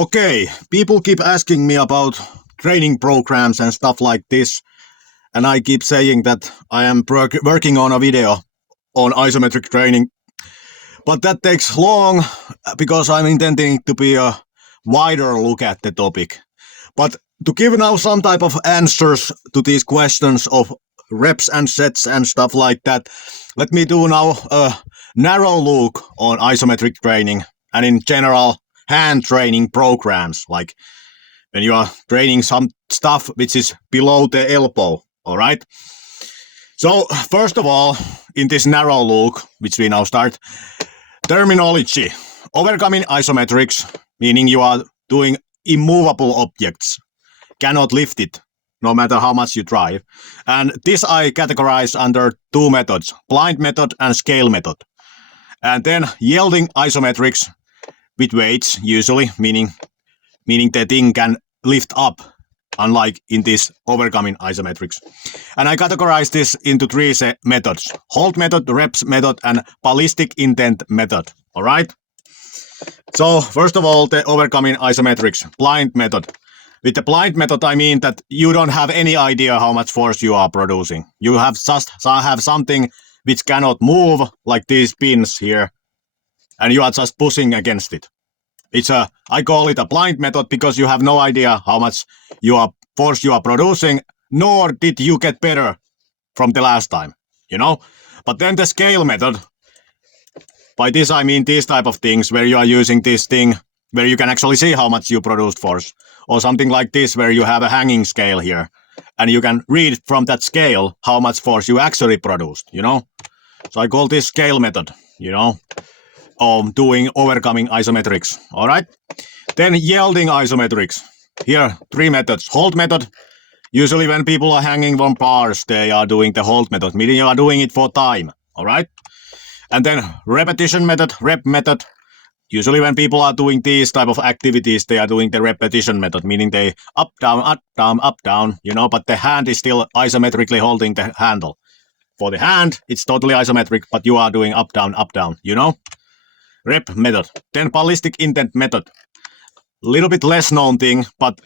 Okay, people keep asking me about training programs and stuff like this, and I keep saying that I am working on a video on isometric training, but that takes long because I'm intending to be a wider look at the topic. But to give now some type of answers to these questions of reps and sets and stuff like that, let me do now a narrow look on isometric training and in general hand training programs, like when you are training some stuff which is below the elbow, all right? So first of all, in this narrow look, which we now start, terminology. Overcoming isometrics, meaning you are doing immovable objects, cannot lift it, no matter how much you try. And this I categorize under two methods, blind method and scale method. And then yielding isometrics with weights, usually, meaning the thing can lift up, unlike in this overcoming isometrics. And I categorize this into three methods, hold method, reps method, and ballistic intent method, all right? So first of all, the overcoming isometrics, blind method. With the blind method, I mean that you don't have any idea how much force you are producing. You have just have something which cannot move, like these pins here, and you are just pushing against it. I call it a blind method because you have no idea how much force you are producing, nor did you get better from the last time, you know? But then the scale method, by this I mean these type of things where you are using this thing where you can actually see how much you produced force, or something like this where you have a hanging scale here, and you can read from that scale how much force you actually produced, you know? So I call this scale method, you know, doing overcoming isometrics, all right? Then yielding isometrics. Here, three methods. Hold method. Usually when people are hanging from bars, they are doing the hold method, meaning you are doing it for time, all right? And then repetition method, rep method. Usually when people are doing these type of activities, they are doing the repetition method, meaning they up, down, you know, but the hand is still isometrically holding the handle. For the hand, it's totally isometric, but you are doing up, down, you know? Rep method. Then ballistic intent method. Little bit less known thing, but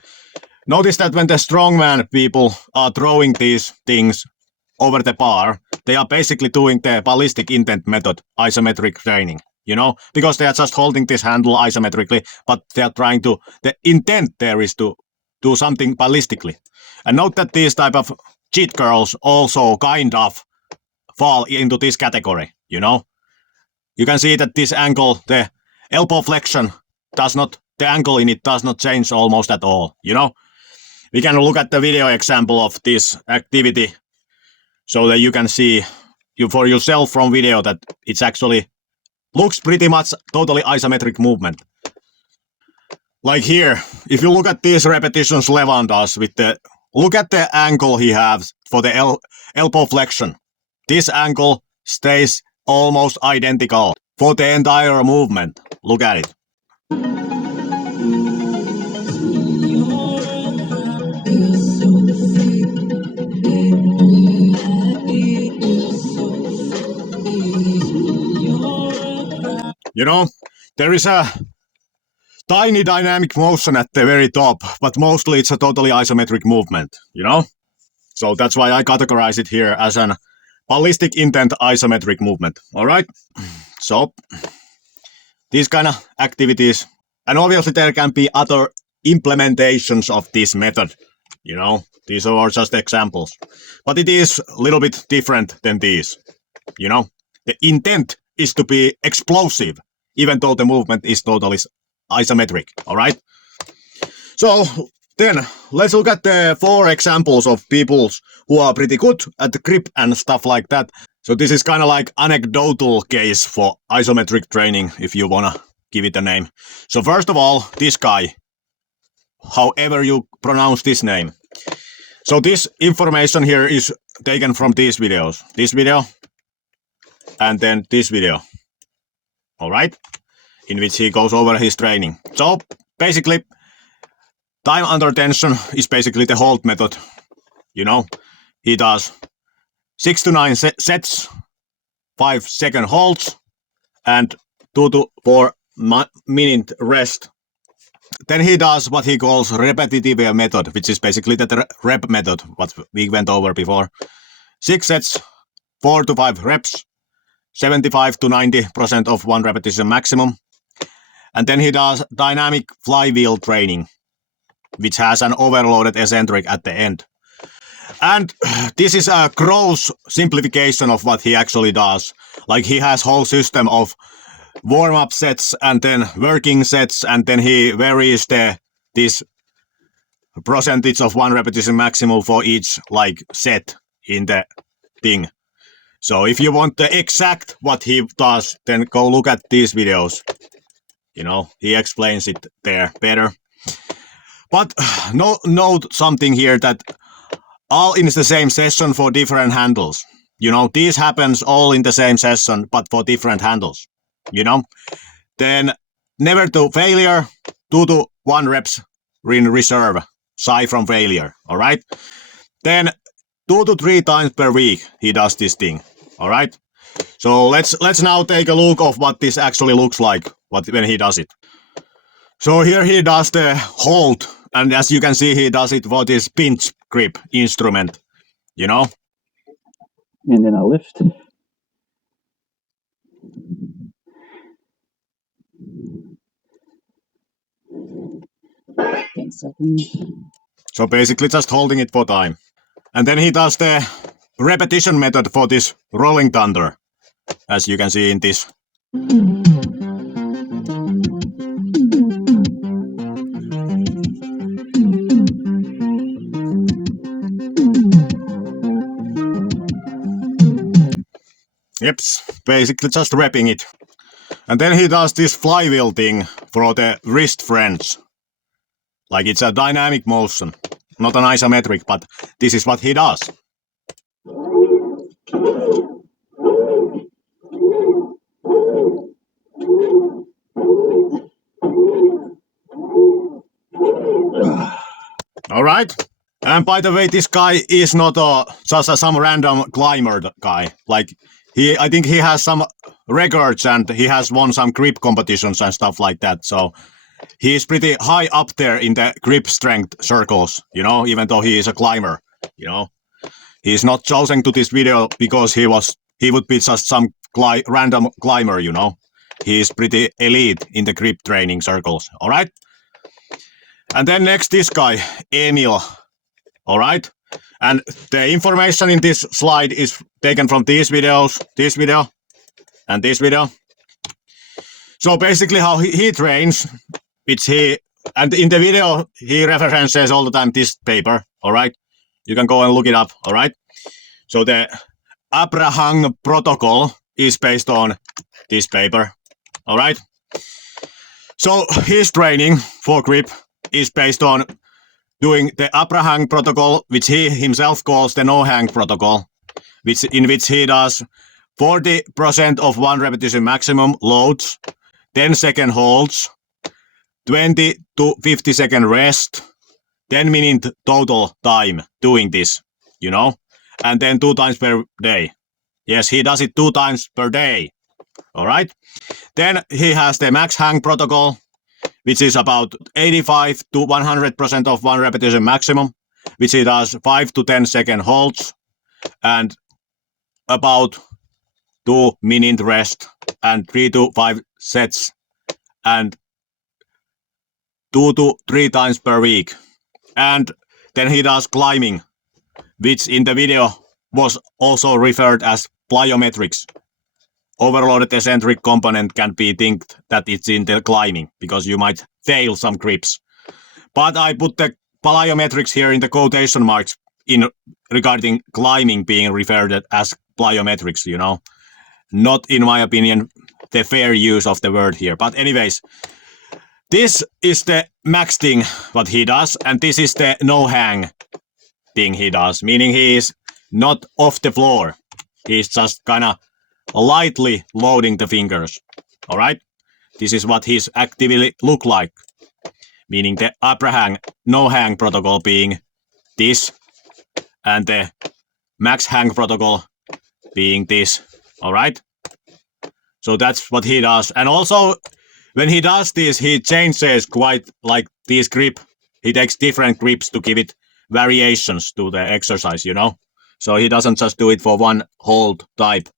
notice that when the strongman people are throwing these things over the bar, they are basically doing the ballistic intent method, isometric training, you know, because they are just holding this handle isometrically, but they are trying to, the intent there is to do something ballistically. And note that these type of cheat girls also kind of fall into this category, you know. You can see that this angle, the elbow flexion the angle in it does not change almost at all, you know. We can look at the video example of this activity so that you can see for yourself from video that it's actually looks pretty much totally isometric movement. Like here, if you look at these repetitions Levan does look at the angle he has for the elbow flexion. This angle stays almost identical for the entire movement. Look at it. You know, there is a tiny dynamic motion at the very top, but mostly it's a totally isometric movement, you know? So that's why I categorize it here as an ballistic intent isometric movement, all right? So these kind of activities, and obviously there can be other implementations of this method, you know? These are just examples, but it is a little bit different than these, you know? The intent is to be explosive, even though the movement is totally isometric, all right? So then let's look at the 4 examples of people who are pretty good at the grip and stuff like that. So this is kind of like anecdotal case for isometric training, if you wanna give it a name. So first of all, this guy, however you pronounce this name. So this information here is taken from these videos. This video, and then this video, all right, in which he goes over his training. So basically, time under tension is basically the hold method, you know. He does 6 to 9 sets, 5-second holds, and 2 to 4 minute rest. then he does what he calls repetitive method, which is basically the rep method, what we went over before. 6 sets, 4 to 5 reps, 75 to 90% of one repetition maximum. And then he does dynamic flywheel training, which has an overloaded eccentric at the end. And this is a gross simplification of what he actually does. Like he has whole system of warm-up sets and then working sets, and then he varies this percentage of one repetition maximum for each like set in the thing. So if you want the exact what he does, then go look at these videos. He explains it there better. But note something here that all in the same session for different handles. These happens all in the same session, but for different handles. Then never to failure, 2 to 1 reps in reserve, shy from failure. All right. Then 2 to 3 times per week he does this thing. All right. So let's now take a look of what this actually looks like when he does it. So here he does the hold, and as you can see, he does it for this pinch grip instrument. And then a lift. 10 seconds. So basically just holding it for time. And then he does the repetition method for this rolling thunder, as you can see in this. Yep, basically just repping it. And then he does this flywheel thing for the wrist friends. Like it's a dynamic motion, not an isometric, but this is what he does. All right. And by the way, this guy is not just some random climber guy. Like I think he has some records and he has won some grip competitions and stuff like that. So he is pretty high up there in the grip strength circles, even though he is a climber, He is not chosen to this video because he would be just some random climber, He is pretty elite in the grip training circles, all right? And then next this guy, Emil, all right? And the information in this slide is taken from these videos, this video, and this video. So basically how he trains, and in the video, he references all the time this paper, all right? You can go and look it up, all right? So the Abraham protocol is based on this paper, all right? So his training for grip is based on doing the Abraham protocol, which he himself calls the no-hang protocol, in which he does 40% of one repetition maximum loads, 10-second holds, 20 to 50 second rest, 10-minute total time doing this, and then 2 times per day. Yes, he does it 2 times per day. All right. Then he has the max hang protocol, which is about 85 to 100% of one repetition maximum, which he does 5 to 10 second holds and about 2-minute rest and 3 to 5 sets and 2 to 3 times per week. And then he does climbing, which in the video was also referred as plyometrics. Overloaded eccentric component can be think that it's in the climbing because you might fail some grips. But I put the plyometrics here in the quotation marks in regarding climbing being referred as plyometrics, Not, in my opinion, the fair use of the word here. But anyways, this is the max thing what he does, and this is the no-hang thing he does, meaning he is not off the floor. He's just kind of lightly loading the fingers. All right? This is what his activity look like, meaning the Abraham no-hang protocol being this, and the max hang protocol being this. All right? So that's what he does. And also, when he does this, he changes quite like this grip, he takes different grips to give it variations to the exercise, you know. So he doesn't just do it for one hold type,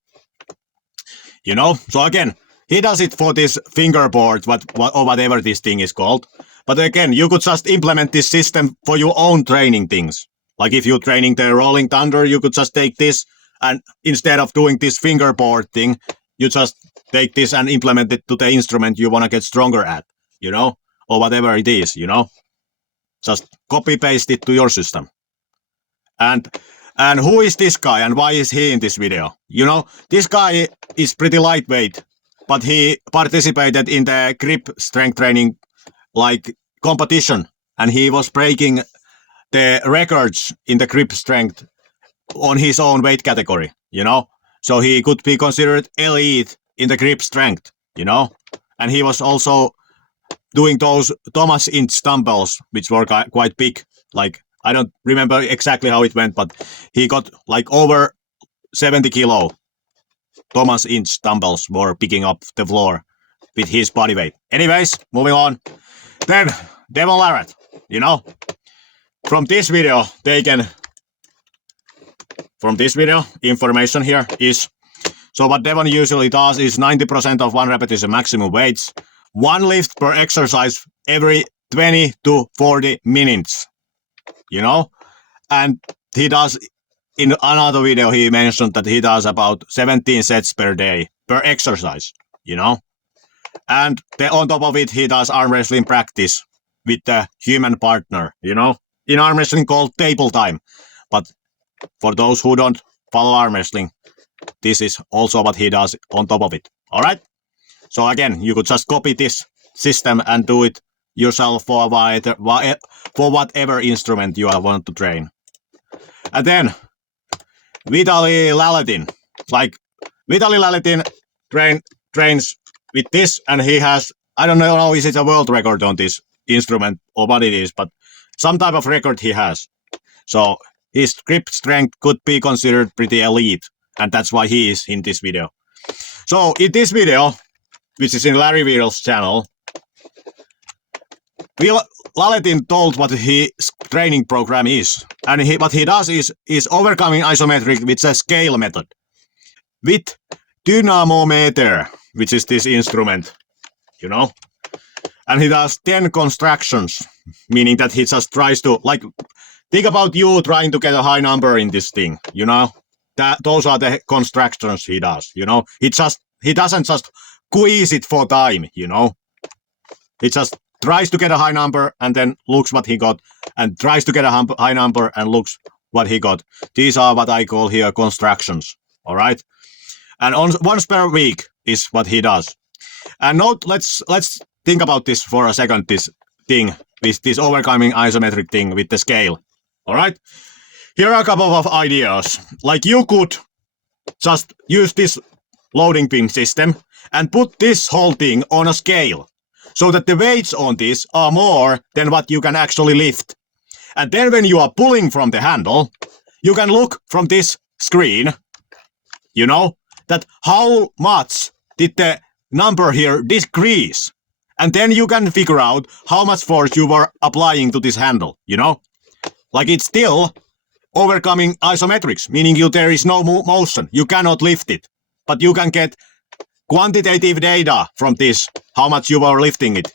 you know. So again, he does it for this fingerboard, or whatever this thing is called. But again, you could just implement this system for your own training things. Like if you're training the rolling thunder, you could just take this, and instead of doing this fingerboard thing, you just take this and implement it to the instrument you want to get stronger at, you know, or whatever it is, you know. Just copy paste it to your system. And who is this guy and why is he in this video? You know, this guy is pretty lightweight, but he participated in the grip strength training like competition, and he was breaking the records in the grip strength on his own weight category, you know. So he could be considered elite in the grip strength, you know. And he was also doing those Thomas inch dumbbells, which were quite big. Like, I don't remember exactly how it went, but he got like over 70 kilo Thomas inch dumbbells were picking up the floor with his body weight. Anyways, moving on. Then, Devon Larratt, you know, from this video, information here is, so what Devon usually does is 90% of one repetition maximum weights, one lift per exercise every 20 to 40 minutes, you know, and he does, in another video, he mentioned that he does about 17 sets per day per exercise, you know, and on top of it, he does arm wrestling practice with the human partner, you know, in arm wrestling called table time. But for those who don't follow arm wrestling, this is also what he does on top of it. All right. So again, you could just copy this system and do it yourself for whatever instrument you want to train. And then Vitaly Laletin, like Vitaly Laletin trains with this, and he has, I don't know, is it a world record on this instrument or what it is, but some type of record he has. So his grip strength could be considered pretty elite, and that's why he is in this video. So in this video, which is in Larry Weir's channel, Laletin told what his training program is, and what he does is overcoming isometric with a scale method with dynamometer, which is this instrument, you know, and he does 10 constructions, meaning that he just tries to, like, think about you trying to get a high number in this thing, you know, those are the constructions he does, you know. He doesn't just squeeze it for time, you know. He just tries to get a high number and then looks what he got, and tries to get a high number and looks what he got. These are what I call here constructions, all right? And once per week is what he does. And let's think about this for a second, this thing, this overcoming isometric thing with the scale, all right? Here are a couple of ideas. Like, you could just use this loading pin system and put this whole thing on a scale so that the weights on this are more than what you can actually lift. And then when you are pulling from the handle, you can look from this screen, you know, that how much did the number here decrease. And then you can figure out how much force you were applying to this handle, you know. Like, it's still overcoming isometrics, meaning there is no motion. You cannot lift it. But you can get quantitative data from this, how much you are lifting it,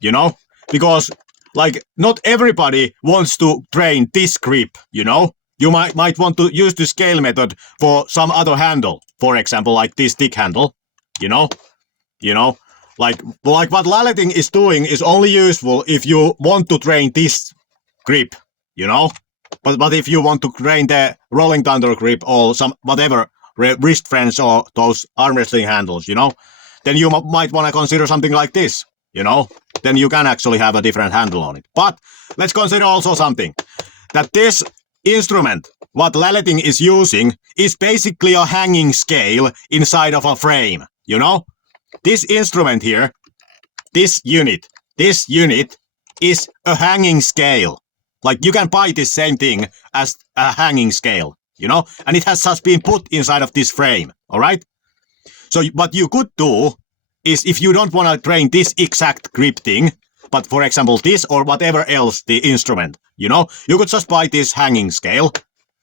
you know? Because, like, not everybody wants to train this grip, you know? You might want to use the scale method for some other handle, for example, like this stick handle, you know? Like what Laletin is doing is only useful if you want to train this grip, you know? But if you want to train the rolling thunder grip or some whatever wrist friends or those arm wrestling handles, you know, then you might want to consider something like this, you know, then you can actually have a different handle on it. But let's consider also something, that this instrument, what Laletin is using, is basically a hanging scale inside of a frame, you know. This instrument here, this unit is a hanging scale. Like, you can buy this same thing as a hanging scale, you know, and it has just been put inside of this frame, all right? So what you could do is, if you don't want to train this exact grip thing, but for example, this or whatever else the instrument, you know, you could just buy this hanging scale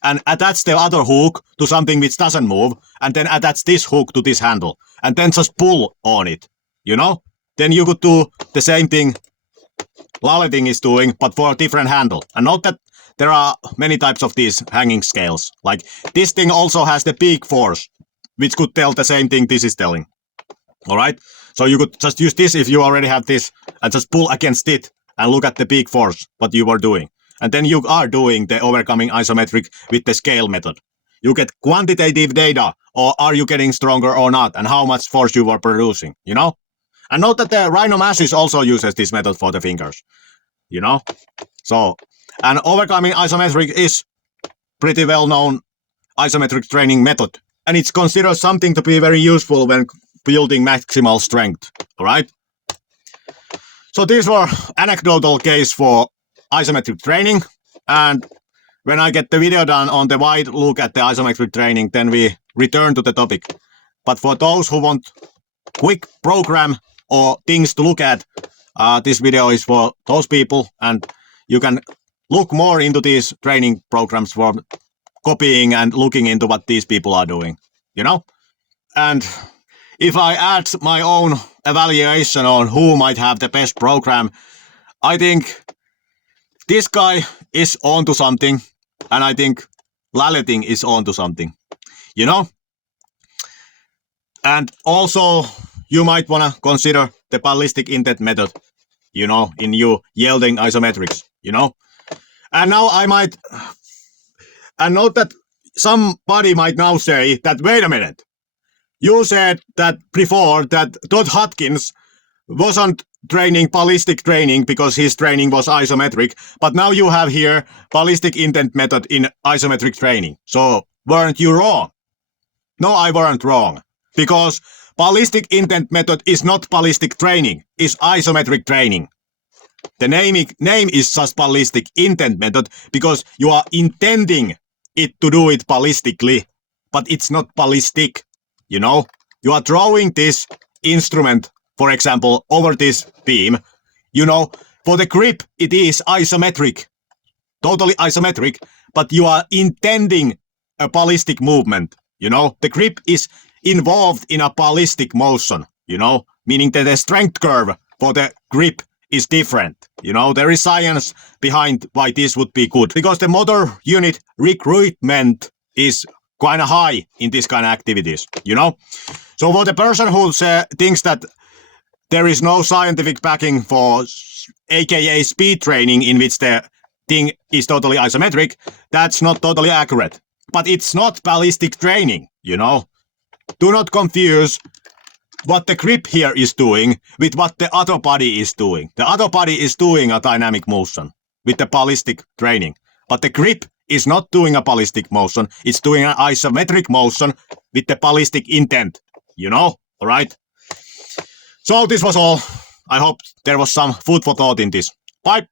and attach the other hook to something which doesn't move, and then attach this hook to this handle, and then just pull on it, you know? Then you could do the same thing Ballistic is doing, but for a different handle. And note that there are many types of these hanging scales. Like, this thing also has the peak force, which could tell the same thing this is telling. Alright? So you could just use this if you already have this, and just pull against it, and look at the peak force, what you were doing. And then you are doing the overcoming isometric with the scale method. You get quantitative data, or are you getting stronger or not, and how much force you were producing, you know? And note that the Rhino Masses also uses this method for the fingers, you know? So, and overcoming isometric is pretty well-known isometric training method. And it's considered something to be very useful when building maximal strength, alright? So these were anecdotal case for isometric training. And when I get the video done on the wide look at the isometric training, then we return to the topic. But for those who want quick program or things to look at, this video is for those people, and you can look more into these training programs for copying and looking into what these people are doing, you know? And if I add my own evaluation on who might have the best program, I think this guy is onto something, and I think Ballistic is onto something, you know? And also, you might want to consider the ballistic intent method, you know, in you yielding isometrics, you know? And now I might, and note that somebody might now say that, wait a minute, you said that before that Todd Hodgins wasn't training ballistic training because his training was isometric, but now you have here ballistic intent method in isometric training. So, weren't you wrong? No, I weren't wrong. Because ballistic intent method is not ballistic training, it's isometric training. The name is just ballistic intent method because you are intending it to do it ballistically, but it's not ballistic, you know? You are throwing this instrument, for example, over this beam, you know, for the grip it is isometric, totally isometric, but you are intending a ballistic movement, you know? The grip is involved in a ballistic motion, you know, meaning that the strength curve for the grip is different. You know, there is science behind why this would be good, because the motor unit recruitment is kind of high in this kind of activities, you know. So for the person who thinks that there is no scientific backing for aka speed training in which the thing is totally isometric, that's not totally accurate. But it's not ballistic training, you know. Do not confuse what the grip here is doing with what the other body is doing. The other body is doing a dynamic motion with the ballistic training. But the grip is not doing a ballistic motion. It's doing an isometric motion with the ballistic intent. You know? Alright? So this was all. I hope there was some food for thought in this. Bye!